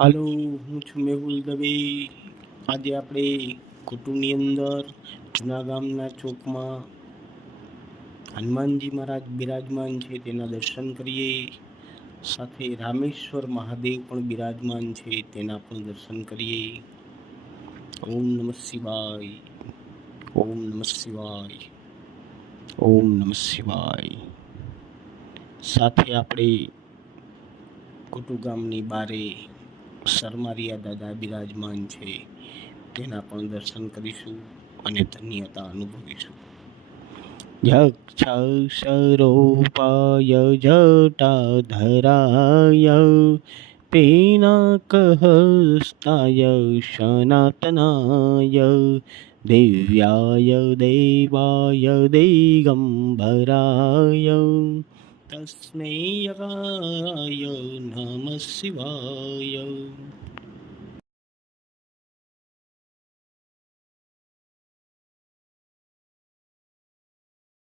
હાલો, હું છું મેહુલ દવે. આજે આપણે કુટુંબની અંદર જૂના ગામના ચોકમાં હનુમાનજી મહારાજ બિરાજમાન છે તેના દર્શન કરીએ. સાથે રામેશ્વર મહાદેવ પણ બિરાજમાન છે તેના પણ દર્શન કરીએ. ઓમ નમઃ શિવાય, ઓમ નમઃ શિવાય, ઓમ નમઃ શિવાય. સાથે આપણે કુટુંબ ગામની બારે સરમારિયા દાદા બિરાજમાન છે તેના પણ દર્શન કરીશું અને ધન્યતા અનુભવીશું. યક્ષસરોપાય જટાધરાય પિનાકહસ્તાય સનાતનાય દિવ્યાય દેવાય દિગંબરાય તસ્મૈ યગાય નમઃ શિવાય.